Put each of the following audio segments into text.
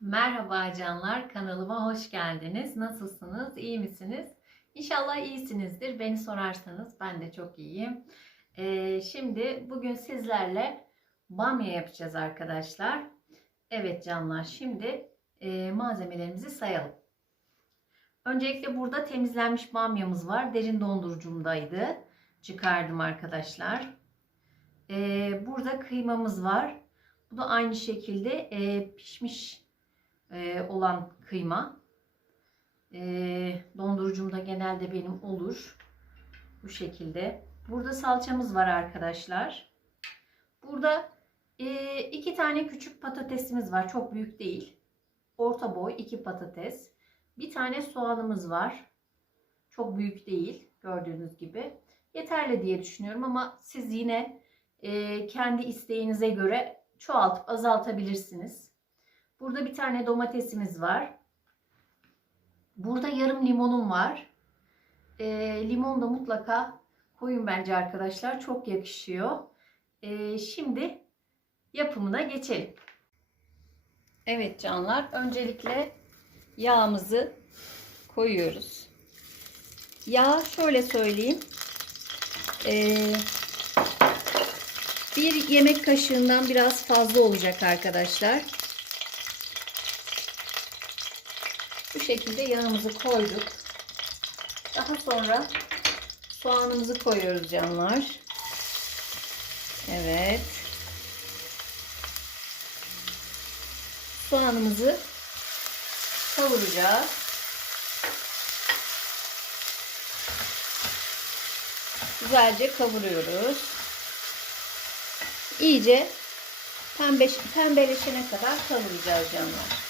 Merhaba canlar, kanalıma hoş geldiniz. Nasılsınız, iyi misiniz? İnşallah iyisinizdir. Beni sorarsanız ben de çok iyiyim. Ee, şimdi bugün sizlerle bamya yapacağız arkadaşlar. Evet canlar, şimdi e, malzemelerimizi sayalım. Öncelikle burada temizlenmiş bamyamız var. Derin dondurucumdaydı. Çıkardım arkadaşlar. Ee, burada kıymamız var. Bu da aynı şekilde e, pişmiş e, olan kıyma. E, dondurucumda genelde benim olur. Bu şekilde. Burada salçamız var arkadaşlar. Burada e, iki tane küçük patatesimiz var. Çok büyük değil. Orta boy iki patates. Bir tane soğanımız var. Çok büyük değil. Gördüğünüz gibi. Yeterli diye düşünüyorum ama siz yine kendi isteğinize göre çoğaltıp azaltabilirsiniz. Burada bir tane domatesimiz var. Burada yarım limonum var. E, limon da mutlaka koyun bence arkadaşlar. Çok yakışıyor. E, şimdi yapımına geçelim. Evet canlar. Öncelikle yağımızı koyuyoruz. Yağ şöyle söyleyeyim. Ee, bir yemek kaşığından biraz fazla olacak arkadaşlar. Şekilde yağımızı koyduk. Daha sonra soğanımızı koyuyoruz canlar. Evet. Soğanımızı kavuracağız. Güzelce kavuruyoruz. İyice pembe, pembeleşene kadar kavuracağız canlar.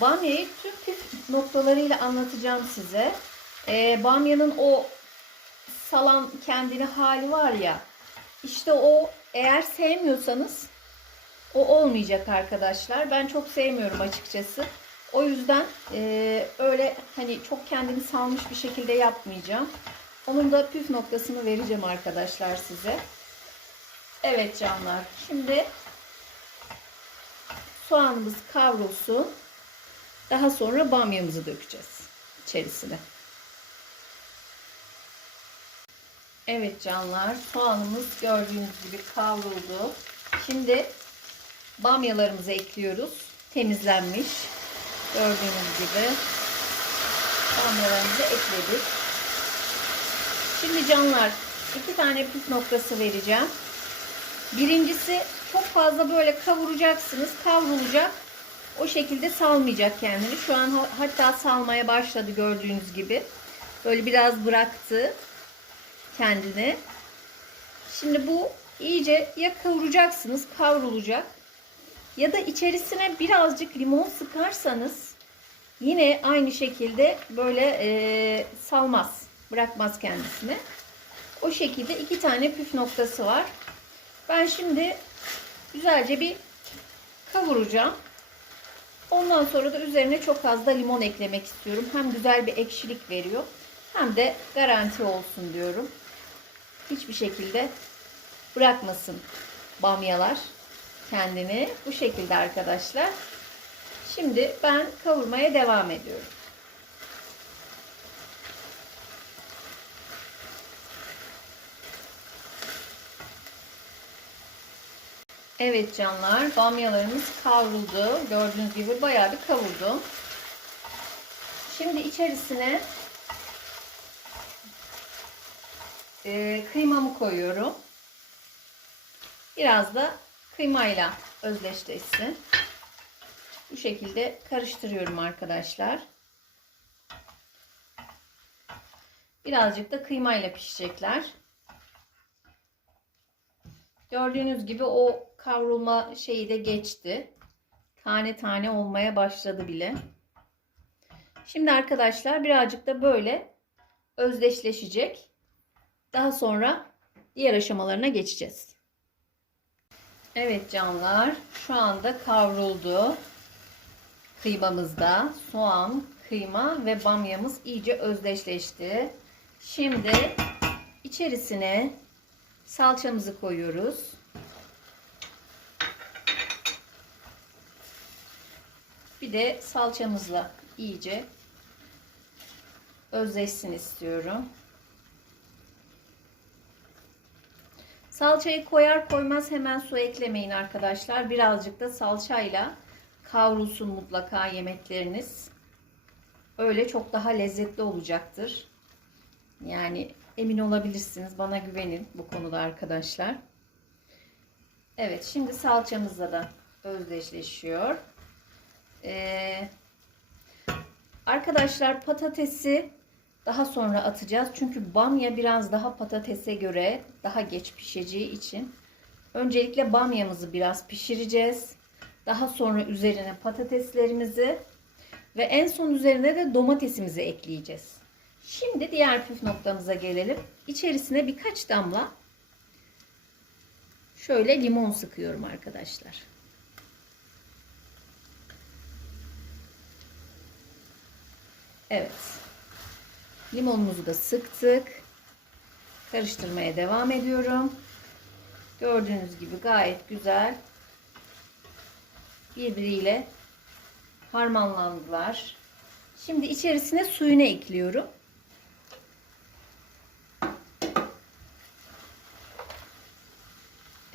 Bamyayı tüm püf noktalarıyla anlatacağım size. Ee, bamyanın o salan kendini hali var ya. İşte o eğer sevmiyorsanız o olmayacak arkadaşlar. Ben çok sevmiyorum açıkçası. O yüzden e, öyle hani çok kendini salmış bir şekilde yapmayacağım. Onun da püf noktasını vereceğim arkadaşlar size. Evet canlar. Şimdi soğanımız kavrulsun. Daha sonra bamyamızı dökeceğiz içerisine. Evet canlar soğanımız gördüğünüz gibi kavruldu. Şimdi bamyalarımızı ekliyoruz. Temizlenmiş. Gördüğünüz gibi bamyalarımızı ekledik. Şimdi canlar iki tane püf noktası vereceğim. Birincisi çok fazla böyle kavuracaksınız. Kavrulacak. O şekilde salmayacak kendini. Şu an hatta salmaya başladı gördüğünüz gibi. Böyle biraz bıraktı kendini. Şimdi bu iyice ya kavuracaksınız, kavrulacak. Ya da içerisine birazcık limon sıkarsanız yine aynı şekilde böyle e, salmaz. Bırakmaz kendisini. O şekilde iki tane püf noktası var. Ben şimdi güzelce bir kavuracağım. Ondan sonra da üzerine çok fazla limon eklemek istiyorum. Hem güzel bir ekşilik veriyor. Hem de garanti olsun diyorum. Hiçbir şekilde bırakmasın bamyalar kendini. Bu şekilde arkadaşlar. Şimdi ben kavurmaya devam ediyorum. Evet canlar, bamyalarımız kavruldu. Gördüğünüz gibi bayağı bir kavurdum. Şimdi içerisine e, kıymamı koyuyorum. Biraz da kıymayla özdeşleşsin. Bu şekilde karıştırıyorum arkadaşlar. Birazcık da kıymayla pişecekler. Gördüğünüz gibi o kavrulma şeyi de geçti. Tane tane olmaya başladı bile. Şimdi arkadaşlar birazcık da böyle özdeşleşecek. Daha sonra diğer aşamalarına geçeceğiz. Evet canlar şu anda kavruldu. Kıymamızda soğan, kıyma ve bamyamız iyice özdeşleşti. Şimdi içerisine salçamızı koyuyoruz. Bir de salçamızla iyice özleşsin istiyorum. Salçayı koyar koymaz hemen su eklemeyin arkadaşlar. Birazcık da salçayla kavrulsun mutlaka yemekleriniz. Öyle çok daha lezzetli olacaktır. Yani emin olabilirsiniz. Bana güvenin bu konuda arkadaşlar. Evet şimdi salçamızla da özdeşleşiyor. Ee, arkadaşlar patatesi daha sonra atacağız. Çünkü bamya biraz daha patatese göre daha geç pişeceği için öncelikle bamyamızı biraz pişireceğiz. Daha sonra üzerine patateslerimizi ve en son üzerine de domatesimizi ekleyeceğiz. Şimdi diğer püf noktamıza gelelim. İçerisine birkaç damla şöyle limon sıkıyorum arkadaşlar. Evet. Limonumuzu da sıktık. Karıştırmaya devam ediyorum. Gördüğünüz gibi gayet güzel birbiriyle harmanlandılar. Şimdi içerisine suyunu ekliyorum.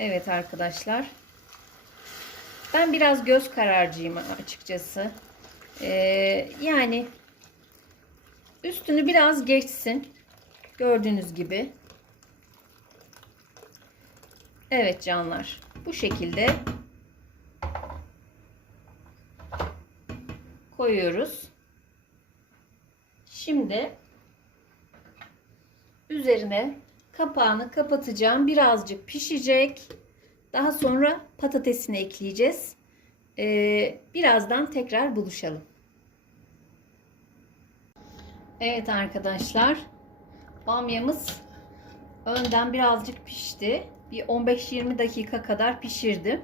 Evet arkadaşlar. Ben biraz göz kararcıyım açıkçası. Ee, yani üstünü biraz geçsin. Gördüğünüz gibi. Evet canlar. Bu şekilde koyuyoruz. Şimdi üzerine kapağını kapatacağım. Birazcık pişecek. Daha sonra patatesini ekleyeceğiz. Ee, birazdan tekrar buluşalım. Evet arkadaşlar. Bamyamız önden birazcık pişti. Bir 15-20 dakika kadar pişirdim.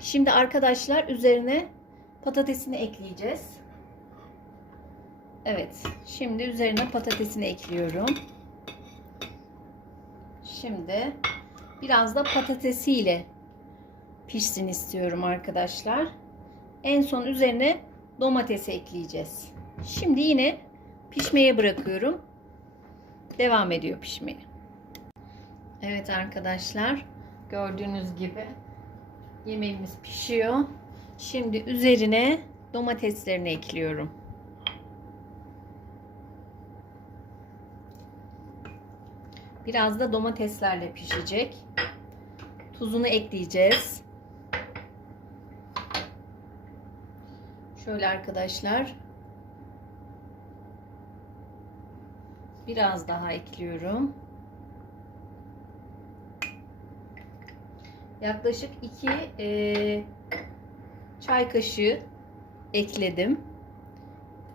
Şimdi arkadaşlar üzerine patatesini ekleyeceğiz. Evet. Şimdi üzerine patatesini ekliyorum. Şimdi biraz da patatesiyle pişsin istiyorum arkadaşlar. En son üzerine domatesi ekleyeceğiz. Şimdi yine pişmeye bırakıyorum. Devam ediyor pişmeye. Evet arkadaşlar gördüğünüz gibi yemeğimiz pişiyor. Şimdi üzerine domateslerini ekliyorum. Biraz da domateslerle pişecek. Tuzunu ekleyeceğiz. Şöyle arkadaşlar. Biraz daha ekliyorum. Yaklaşık 2 e, çay kaşığı ekledim.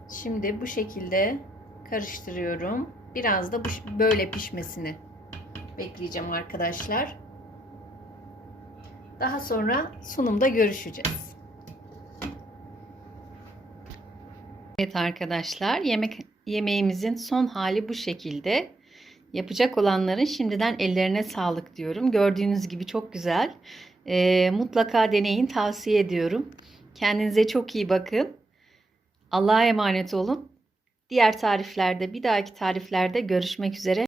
Şimdi bu şekilde karıştırıyorum. Biraz da böyle pişmesini bekleyeceğim arkadaşlar. Daha sonra sunumda görüşeceğiz. Evet arkadaşlar, yemek yemeğimizin son hali bu şekilde. Yapacak olanların şimdiden ellerine sağlık diyorum. Gördüğünüz gibi çok güzel. E, mutlaka deneyin tavsiye ediyorum. Kendinize çok iyi bakın. Allah'a emanet olun. Diğer tariflerde bir dahaki tariflerde görüşmek üzere.